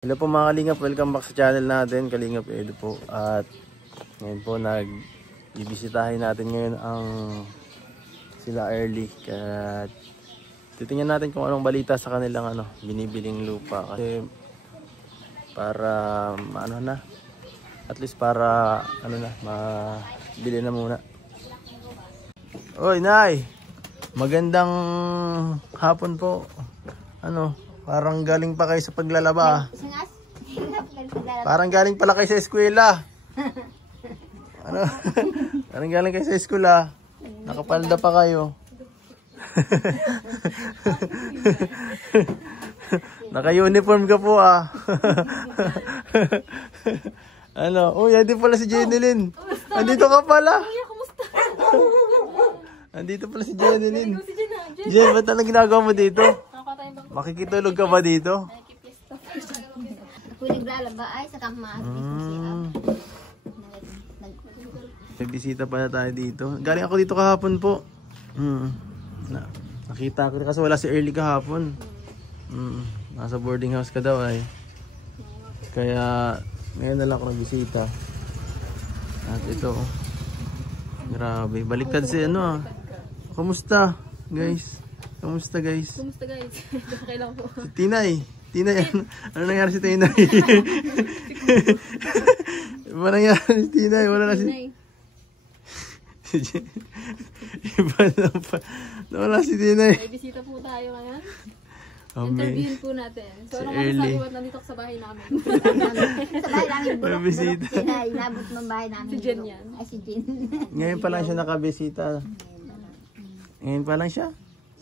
Hello po mga Kalingap, welcome back sa channel natin, Kalingap Edu po. At ngayon po bibisitahin natin ngayon ang sila Early. Kaya titingnan natin kung anong balita sa kanilang binibiling lupa. Kasi para at least para mabili na muna. Oy Nay, magandang hapon po. Parang galing pa kayo sa paglalaba. Parang galing pala kayo sa eskwela. Parang galing kayo sa eskwela. Nakapalda pa kayo. Naka-uniform ka po ah. Uy, hindi pala si Jenilyn. Andito ka pala. Andito pala si Jenilyn. Jen, ba't anong ginagawa mo dito? Makikitulog ka ba dito? Kung naglalaba ay sa kamaas. May bisita pala tayo dito. Galing ako dito kahapon po. Nakita ko kasi wala si Early kahapon. Nasa boarding house ka daw ay. Kaya ngayon na lang ako nagbisita. At ito. Grabe. Baliktad si Kamusta guys? Kamusta guys? Kumusta guys? Okay lang po. Si Tinay. Tinay, ano nangyari si Tinay? Ano nangyari si Tinay? Wala na si... Iba na pa. Nawala si Tinay. May bisita po tayo ngayon. Interviewin po natin. So, ano masasabi mo nandito sa bahay namin? Sa bahay namin. May bisita. Inabot ng bahay namin. Si Jen yan. Ay, si Jen. Ngayon pa lang siya nakabisita. Ngayon pa lang siya?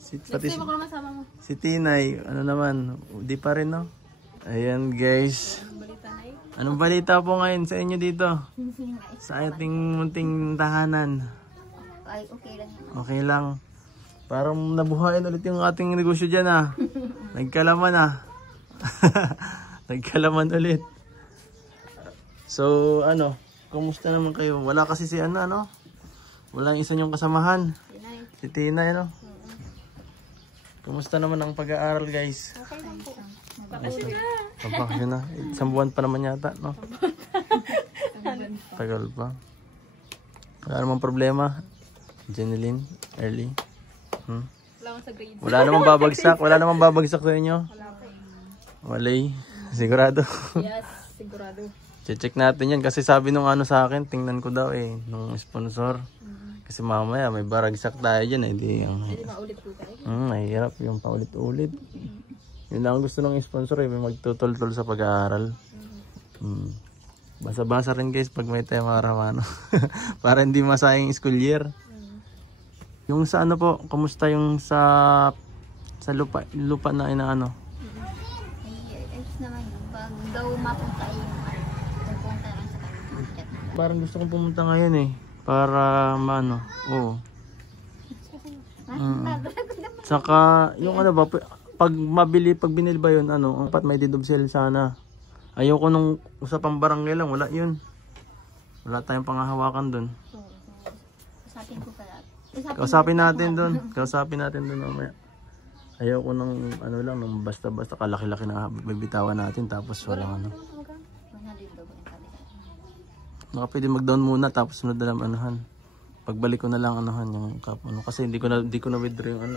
Next time ako naman sama mo. Si Tinay, di pa rin no? Ayan guys. Anong balita na eh? Anong balita po ngayon sa inyo dito? Sa ating munting tahanan. Ay, okay lang. Okay lang. Parang nabuhayan ulit yung ating negosyo dyan ah. Nagkalaman ah. Nagkalaman ulit. So kumusta naman kayo? Wala kasi si Wala yung isa niyong kasamahan. Si Tinay Kumusta naman ang pag-aaral guys? Okay lang po. Bakasyon na. Isang buwan pa naman yata, no? Tagal pa. Wala namang problema. Jenilyn, Early. Wala akong sa grades. Wala namang babagsak. Wala namang babagsak sa inyo. Wala po. Walay. Sigurado. Yes, sigurado. Check natin yan. Kasi sabi nung sa akin, tingnan ko daw nung sponsor. Kasi mamaya may baragsak tayo dyan. Hindi maulit po tayo. Mahirap yung paulit-ulit. Yun lang gusto ng sponsor may magtutol-tol sa pag-aaral. Basa-basa rin guys pag may tema araw para hindi masayang school year. Yung sa po, kamusta yung sa lupa na inaano? Ay, ayos naman yun. Pag daw mapunta yung pupunta lang sa kanya. Parang gusto kong pumunta ngayon para oo. Saka yung pag binili ba yun dapat may deed of sale sana. Ayoko nung usapang barangay lang, wala yun. Wala tayong panghahawakan doon. Kausapin natin doon mamaya. Ayoko nung nung basta-basta kalaki-laki na bibitawan natin tapos walang pwede mag-down muna tapos sunod na lang pagbalik ko na lang yung kasi hindi ko na withdraw yung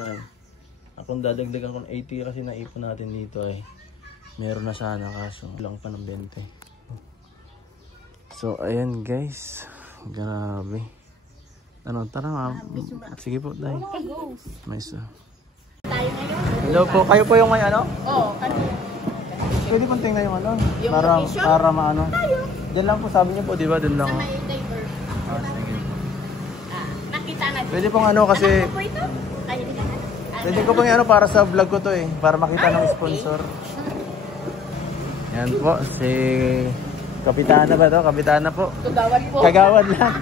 akong dadagdagan ko ng 80 kasi naipon natin dito meron na sana kaso lang pa ng 20. So ayan guys, grabe. Tara nga. Sige po tayo. Nice. Hello po, kayo po yung may Oo, pwede pong tingnan yung Yung location? para maano. Diyan lang po sabi niyo po, di ba? Doon lang. may diaper. Sige po. Nakita natin. Pwede pong kasi Ano po ito? pwede ko pong para sa vlog ko to para makita ng sponsor. Yan po, si Kapitana ba to? Kapitana po. Kagawad po. Kagawad lang.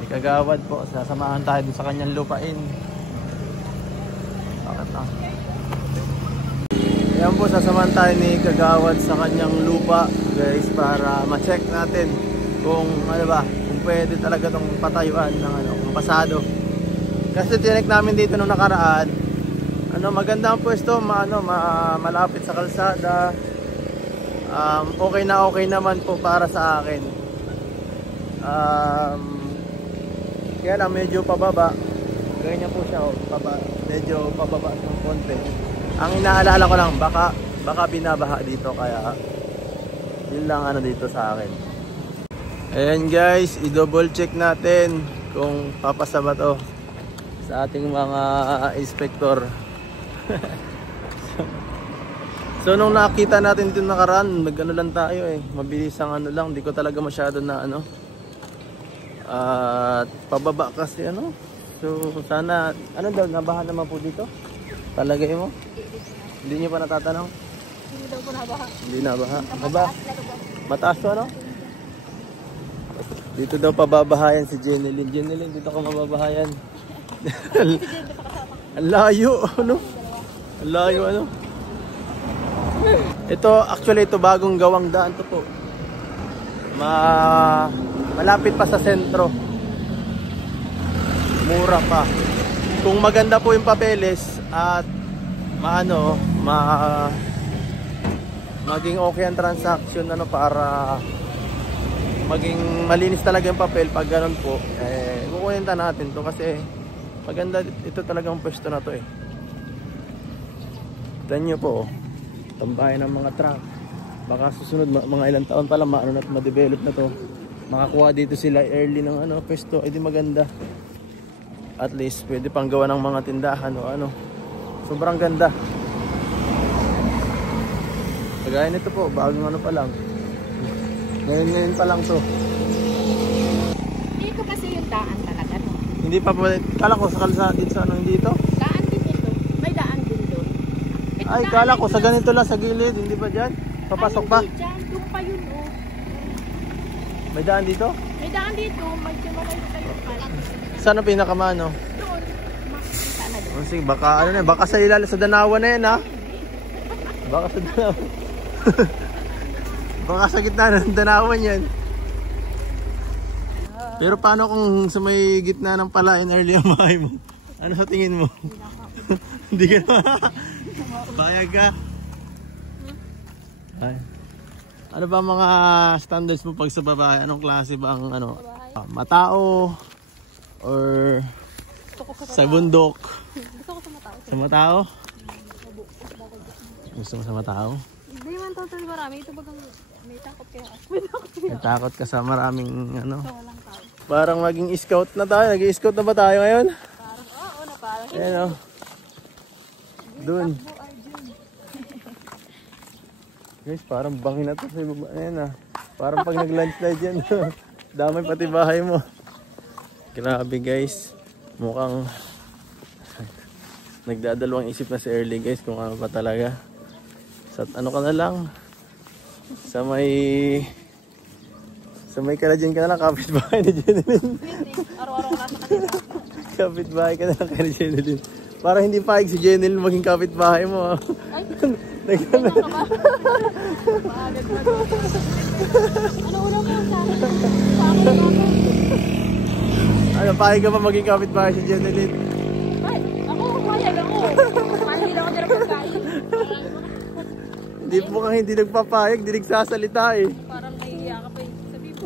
Si Kagawad po, sasamahan tayo dun sa kanyang lupain. Bakit lang? Yan po, sasamahan tayo ni Kagawad sa kanyang lupa guys para ma-check natin kung kung pwede talaga tong patayuan ng kung pasado. Kasi tinek namin dito nung nakaraan, maganda ang pwesto, malapit sa kalsada, okay naman po para sa akin. Kaya lang medyo pababa. Ganyan po siya, oh, medyo pababa ng konti. Ang inaalala ko lang, baka binabaha dito, kaya yun lang ano dito sa akin. Ayan guys, i-double check natin kung papasa ba to sa ating mga inspector. So nung nakita natin dito nakaraan, nag-ano lang tayo eh, mabilis ang ano lang, hindi ko talaga masyado na ano. At pababa kasi ano. So sana, ano daw, nabaha naman po dito? Palagay mo? Hindi niyo pa natatanong? Hindi daw po nabaha. Hindi nabaha. Nabaha? Mataas to ano? Dito daw pababahayan si Jenilyn. Jenilyn, dito ka mababahayan. Ang layo, ano? Ang layo, ano? Ito, actually, ito bagong gawang daan to po. Malapit pa sa sentro. Mura pa. Kung maganda po yung papeles at maging okay ang transaction ano, para maging malinis talaga yung papel, pag ganun po, kukuninta natin to kasi maganda ito talagang pwesto na to eh. Tignan nyo po, tambayan ng mga truck. Baka susunod mga ilang taon pa lang ma-develop na to. Makakuha dito sila early ng ano, pwesto, edi maganda. At least pwede pang gawa ng mga tindahan o ano. Sobrang ganda. Kagaya nito po, bagong ano pa lang. Ngayon pa lang to. Dito kasi yung daan talaga, no? Hindi pa po, kala ko sa kalsada dito sa ano, hindi ito? Daan din ito. May daan din doon. Ay, kala ko sa ganito lang, sa gilid, hindi pa dyan? Papasok pa? Hindi dyan, doon pa yun, oh. May daan dito? May daan dito, may malayo kayo pa. Saan ang pinakamano? Doon, makikita na doon. Sige, baka ano na, baka sa ilalim sa Danawan na yan ha? Baka sa Danawan. Baka sa gitna ng Danawan yan. Pero paano kung sa may gitna ng palain early ang bahay mo? Ano sa tingin mo? Hindi ka na. Bayag ka? Ay. Ano ba mga standards mo pag sa babae? Anong klase ba ang ano? Matao? Or sa bundok? Gusto ko sa matao. Sa matao? Gusto mo sa matao? Hindi man total marami. Ito bagang may takot kaya. May takot ka sa maraming ano? Ito walang tao. Parang maging scout na tayo. Nag-i-scout na ba tayo ngayon? Parang, oo na parang. Ayan o. Doon. Guys, parang bangin na to sa ibaba. Ayan ah. Parang pag nag-landslide yan. Damay pati bahay mo. Grabe guys. Mukhang nagdadalawang isip na si Early guys kung ano pa talaga. Sa ano ka na lang. Sa may Kalajin ka na lang. Kapitbahay ni Jenilyn. Araw-araw nasa kanila. Kapitbahay ka na lang kay Jenilyn. Para hindi paig si Jenilyn maging kapitbahay mo. Ay, ganyan ka ba? Maagad na doon. Ano una mo sa akin? Sa akin ako. Ano, paig ka pa maging kapitbahay si Jenilyn? Ay, ako, mayag ako. Mahil ako dyan ang pagkain. Hindi po kang hindi nagpapayag, hindi nagsasalita eh. Parang nahihiya ka pa eh. Sabi mo.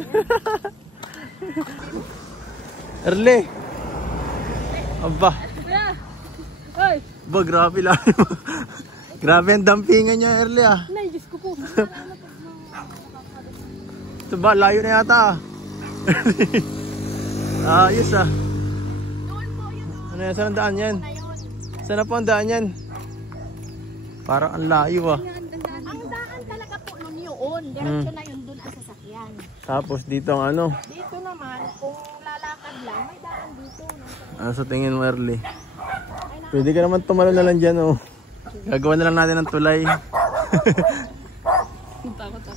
Erle! Aba! Kuya! Hoy! Ba, grabe lang. Grabe ang dampingan niya, Erle ah. Nay, Diyos ko po. Ito ba, layo na yata ah. Ayos ah. Doon po yun. Ano yan, saan ang daan yan? Na yun. Saan na po ang daan yan? Parang ang layo ah. Ang daan talaga po nun yun. Diretso na yun doon ang sasakyan. Tapos dito ang ano. Dito naman, kung lalakad lang, may daan dito. Ano sa tingin mo, Erle? Pwede ka naman tumalo na lang dyan oh. Gagawa na lang natin ng tulay. Takot ako.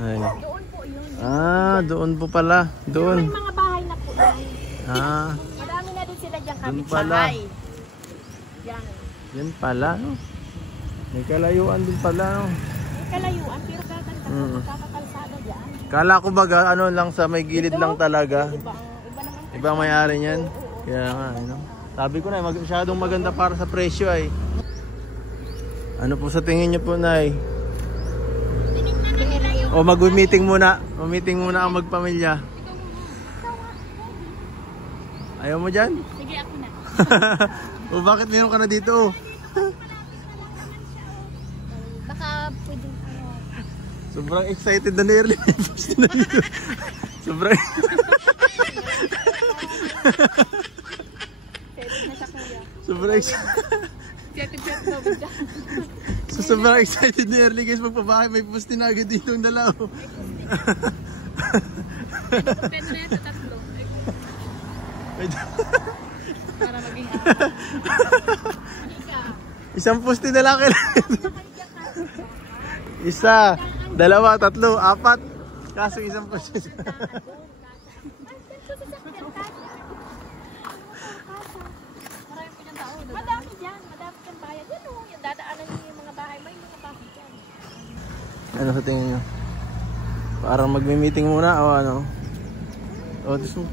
Ay. Doon po yun. Ah, doon po pala. Doon. May mga bahay na po yan. Ah, Madami na din sila dyan doon pala. kapitbahay. Yan. Yan pala, no? May kalayuan din pala, no? May kalayuan, pero gaganda Mm. po kakakalsada dyan. Kala ko baga, ano lang sa may gilid lang talaga. Iba naman. Iba ang may-ari niyan. Kaya nga, no? Sabi ko na, masyadong maganda para sa presyo ay. Ano po sa tingin niyo po, Nay? O mag-meeting muna. Mag-meeting muna ang magpamilya. Ayaw mo dyan? Sige, ako na. O bakit meron ka na dito? Baka pwede Sobrang excited na ni Erly. Sobrang Pwede na sa kuya. sobrang excited. Chat daw dyan. So, sobrang excited ni Erly guys. Magpabahay, may poste na agad dito ang dalaw. Pwede na yan sa tatlo. Para maging Isang poste na lang kailangan. Isa, dalawa, tatlo, apat. Kaso isang poste. Marami po yung tao. Madami dyan. Madami dyan bayan. Yan o. Yung dadaanan niyo yung mga bahay. May mga bahay dyan. Ano sa tingin nyo? Parang magme-meeting muna o ano? O, this one.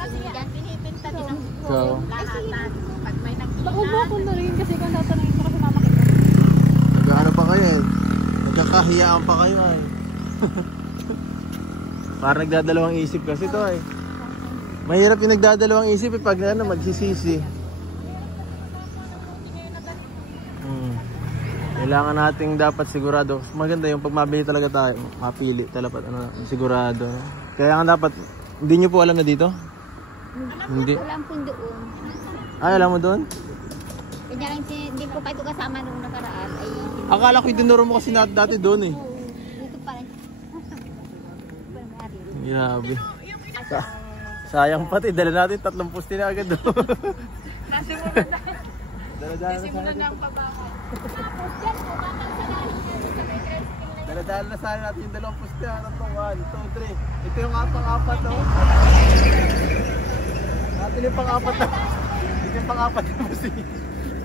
Kasi yan, pinipinta din ang So, lahatan. Pag may nagkita. Baka mo ako na rin kasi kung tatanungin ko kasi mama kita. nag-ano pa kayo eh. Nagkakahiyaan pa kayo ay. Parang nagdadalawang isip kasi to ay. Mahirap yung nagdadalawang isip eh pag ano, magsisisi. Kailangan nating dapat sigurado. Maganda yung pag mabili talaga tayo. Mapili talaga ano, sigurado. Kaya nga dapat, hindi nyo po alam na dito? Hindi. Alam po doon. Ay, alam mo doon? Kanya lang hindi ko pa ito kasama nung nakaraan. Ay, Akala ko itinuro mo kasi dati doon eh. dito pa rin. Grabe. Sayang pati, dala natin 3 poste na agad doon. Nasimulan na. Dala-dala na ang pabaho. Dala-dala na sana natin yung 2 poste. 1, 2, 3. Ito yung pang-apat oh. Natin yung pang-apat na. Ito yung pang-apat na poste.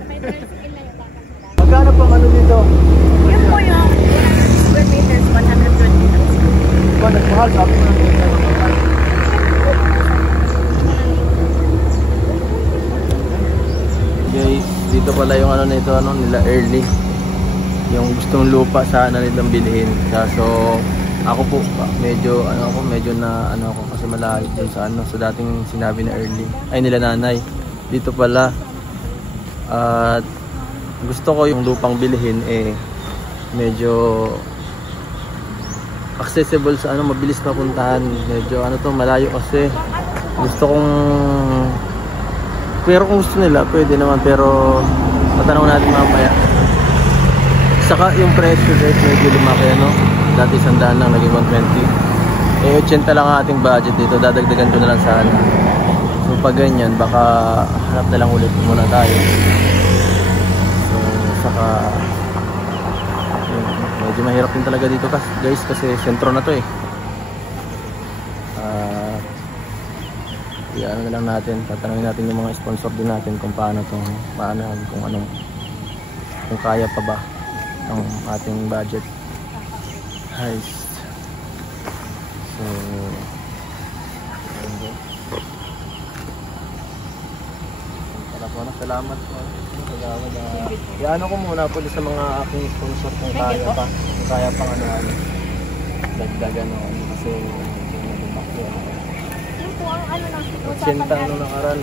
May tricycle na yung bakal sa lahat. Magkano pang ano dito? Yun po yung square meters, 120 meters. Ito, nagmahal. Sabi ko na guys, dito pala yung ano nito, ano nila Erly. Yung gustong lupa sana nilang bilhin. Kaso ako po medyo na ano ako kasi malayo dun sa ano sa dating sinabi ni Erly. Ay nila nanay. Dito pala. At gusto ko yung lupang bilhin eh medyo accessible sa ano, mabilis mapuntahan. Medyo ano to, malayo kasi. Gusto kong pero kung gusto nila, pwede naman. Pero matanong natin mamaya. Saka yung presyo guys, medyo lumaki ano. Dati 100 lang, naging 120. Eh 80 lang ang ating budget dito. Dadagdagan ko na lang sana. So pag ganyan, baka hanap na lang ulit muna tayo. So saka medyo mahirap din talaga dito guys, kasi sentro na to eh. Ano na lang natin, tatanungin natin yung mga sponsor din natin kung paano itong paanahan, kung anong kung kaya pa ba ang ating budget. Guys, so salamat po. Iano ko muna po sa mga aking sponsor kung kaya pa, kung kaya pang ano dagdagan o kasi Po ang ano lang, 80 ano nakaraan.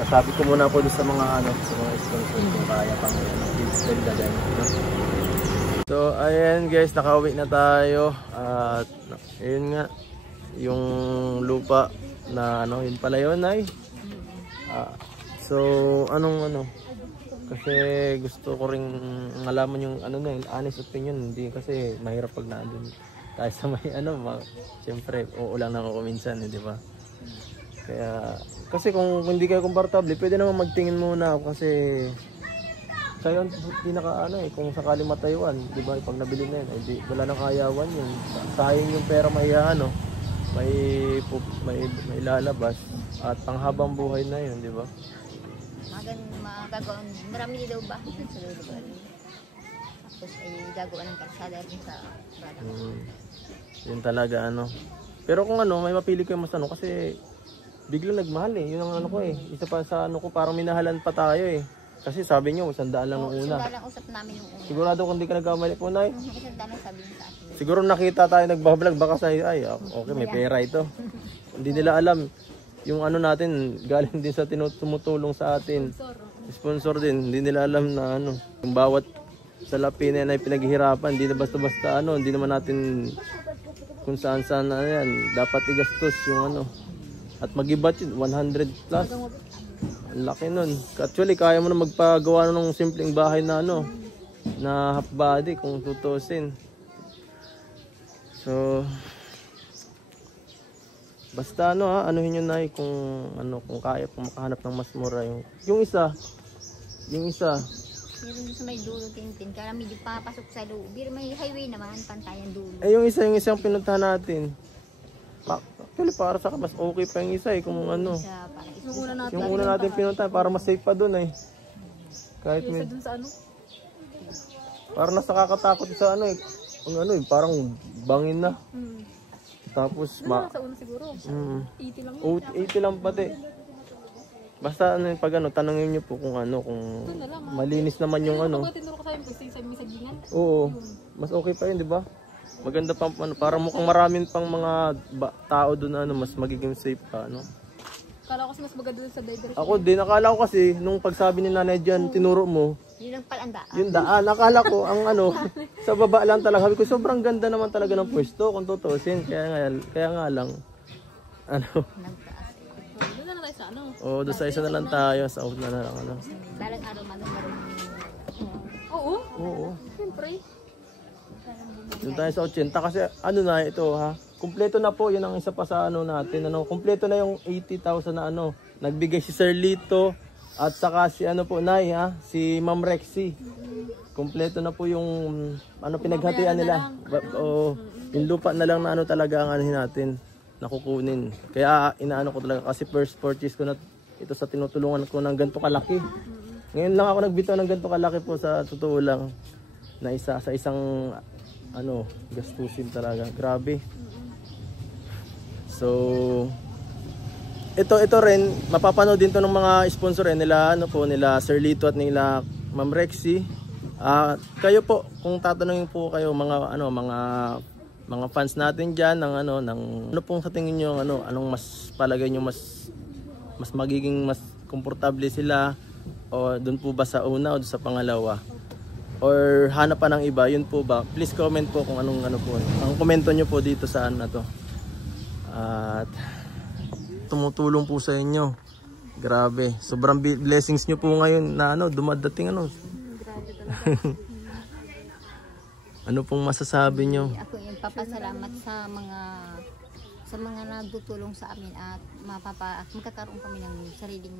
Kasabi ko muna po sa mga ano, sa mga sponsor kung kaya pang dagdagan. So ayan guys, nakauwi na tayo at ayun nga yung lupa na ano, yun pala yun ay. So anong kasi gusto ko ring malaman yung ano na, honest opinion, hindi kasi mahirap pag naandun tayo sa may ano, siyempre uulang na ako minsan, di ba? Kaya kasi kung hindi kayo komportable, pwede naman magtingin muna ako kasi kayo pinaka ano eh, kung sakali matayuan, di ba? Pag nabili na yun, eh, wala nang ayawan yun. Sayang yung pera may ano, may lalabas at panghabang buhay na yun, di ba? Magagawa, marami daw ba sa lugar? Tapos ay gagawa ng kalsada rin sa yun talaga ano. Pero kung ano, may mapili kayo mas ano kasi biglang nagmahal eh. Yun ang ano ko eh. Isa pa sa ano ko, parang minahalan pa tayo eh. Kasi sabi niyo, 100 lang nung una. Sandaan lang usap namin yung una. Sigurado kung di ka nagkamali po, Nay. Sandaan lang sabi niya sa akin. Siguro nakita tayo nagbablog, baka sa ay, okay, may pera ito. Hindi nila alam. Yung ano natin, galing din sa tumutulong sa atin. Sponsor din, hindi nila alam na ano. Yung bawat salapi na yan ay pinaghihirapan, hindi na basta-basta ano, hindi naman natin kung saan-saan na yan. Dapat igastos yung ano. At mag-ibat yun, 100 plus. Ang laki nun. Actually, kaya mo na magpagawa ng simpleng bahay na ano, na half body kung tutusin. So, basta ano ha, anuhin nyo na kung ano, kung kaya pong makahanap ng mas mura yung isa. Meron sa may dulo tintin, kaya medyo papasok sa loob. May highway naman, pantayan dulo. Yung isang pinuntahan natin. Actually, para sa mas okay pa yung isa kung ano. Yung una natin pinuntahan, para mas safe pa dun Kahit may... Dun sa ano? Parang nasa nakakatakot sa ano parang bangin na. Tapos Sa una siguro. 80 lang. 80 lang pati. Basta ano pag ano, tanongin niyo po kung malinis naman yung ano. Tinuro ko sa yung sa gingan. Oo. Mas okay pa yun, di ba? Maganda pang ano, para mukhang maraming pang mga tao doon mas magiging safe pa, ano. Kala ko kasi mas maganda sa diversion. Ako din, nakala ko kasi nung pagsabi ni nanay diyan, tinuro mo. Yun lang pala ang daan. Yung daan, nakala ko ang ano, sa baba lang talaga. Sabi ko, sobrang ganda naman talaga ng pwesto kung tutusin. Kaya nga lang, ano. Doon na tayo sa ano. Oo, doon sa isa na lang tayo, sa out na lang, ano. Balang araw marunong. Oo. Siyempre. Doon tayo sa 80 kasi ano na ito ha. Kumpleto na po, yun ang isa pa sa ano natin. Kumpleto na yung 80,000 na ano. Nagbigay si Sir Lito at saka si ano po, Nay ha, si Ma'am Rexy. Kumpleto na po yung ano pinaghatian nila. Yung lupa na lang na ano talaga ang anuhin natin, nakukunin. Kaya inaano ko talaga kasi first purchase ko na ito sa tinutulungan ko ng ganito kalaki. Ngayon lang ako nagbitaw ng ganito kalaki po sa totoo lang. Na isa sa isang ano, gastusin talaga. Grabe. So ito rin mapapanood din to ng mga sponsor nila nila Sir Lito at nila Ma'am Rexy. Kayo po kung tatanungin po kayo mga fans natin diyan ng ano pong sa tingin niyo anong mas palagay niyo mas magiging mas komportable sila o doon po ba sa una o sa pangalawa? Or hanap pa ng iba, yun po ba? Please comment po kung anong po. Ang komento nyo po dito sa na to. At tumutulong po sa inyo. Grabe. Sobrang blessings nyo po ngayon na dumadating Grabe talaga. Ano pong masasabi nyo? Ako yung papasalamat sa mga nagtutulong sa amin at magkakaroon kami ng sariling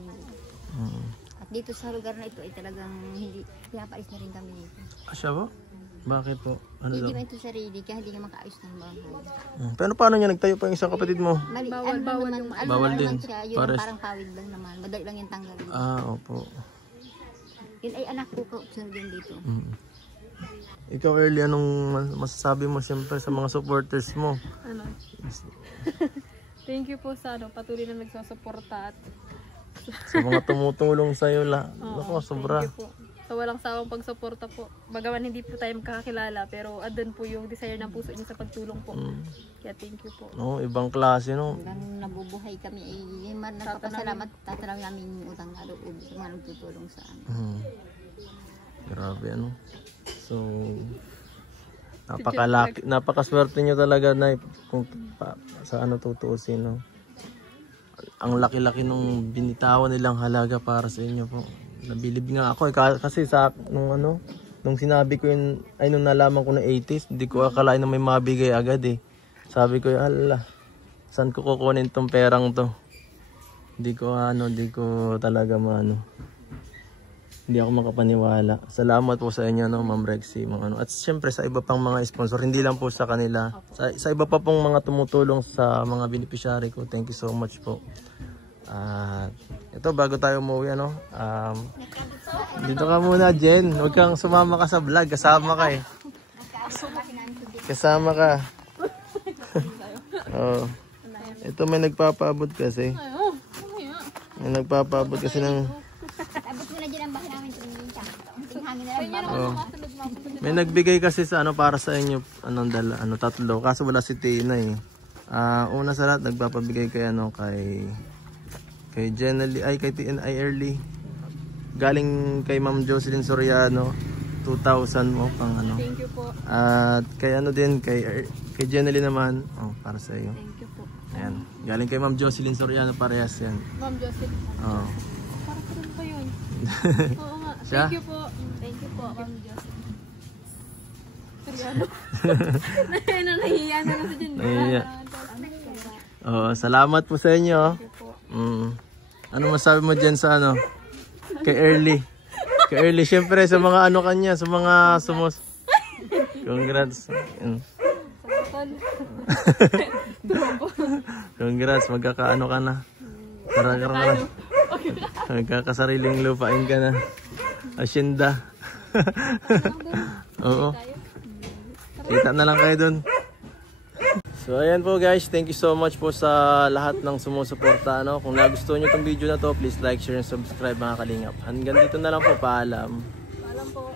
at dito sa lugar na ito ay talagang hindi pinapaalis na rin kami dito. Siya po? Bakit po? Hindi ba ito sarili kaya hindi nga makaayos ng bahay. Pero paano niya nagtayo pa yung isang kapatid mo? Bawal din. Siya, yun Pares. parang pawid lang naman. Madali lang yung tanggalin. Opo. Yun ay anak ko kaupsan din dito. Ikaw early, anong masasabi mo siyempre sa mga supporters mo? Thank you po sa patuloy na nagsusuporta at Sa mga tumutulong sa'yo Ako, sobra. thank you po. Sa walang sawang pagsuporta po. Bagaman hindi po tayo makakakilala pero andun po yung desire ng puso niyo sa pagtulong po. Kaya thank you po. Ibang klase Hanggang nabubuhay kami ay nagpapasalamat tatalaw namin utang na loob sa mga nagtutulong sa amin. Grabe So napakaswerte nyo talaga na kung sa tutuusin Ang laki-laki nung binitawan nilang halaga para sa inyo po. Nabilib nga ako kasi sa nung sinabi ko yun ay nung nalaman ko ng 80s, hindi ko akalain na may mabigay agad Sabi ko, saan ko kukunin tong perang to? Hindi ko talaga hindi ako makapaniwala. Salamat po sa inyo Ma'am Rexy, at siyempre sa iba pang mga sponsor, hindi lang po sa kanila. Sa iba pa pong mga tumutulong sa mga beneficiary ko. Thank you so much po. Ito bago tayo umuwi dito ka muna Jen, huwag kang sumama ka sa vlog, kasama ka kasama ka. Ito may nagpapaabot kasi ng mo na dyan ang bahay namin tingin ka. Unting hangin na lang. Oh. May nagbigay kasi sa ano para sa inyo anong dala, ano tatlo. Kaso wala si Tina eh. Una sa lahat nagpapabigay kay ano kay Jenny ay kay TNI Early. Galing kay Ma'am Jocelyn Soriano 2,000 mo pang ano. Thank you po. At kay ano din kay Jenny naman para sa iyo. Thank you po. Ayan. Galing kay Ma'am Jocelyn Soriano parehas yan. Ma'am Joseph. Oh. Para ko rin pa yun. Oo nga. Siya? Thank you po. Thank you po, Ma'am Joseph. Seriano. Nahihiya na lang sa dyan. Nahihiya. Salamat po sa inyo. Ano masabi mo dyan sa ano? Kay Early. Kay Early, syempre sa mga ano kanya, sa mga sumos. Congrats. Congrats, magkakaano ka na. Karang ka na. Magkakasariling lupain ka na. Asyenda. Oo. Kita na lang kayo dun. So ayan po guys, thank you so much po sa lahat ng sumusuporta. Kung nagustuhan nyo itong video na to, please like, share, and subscribe mga kalingap. Hanggang dito na lang po, paalam. Paalam po.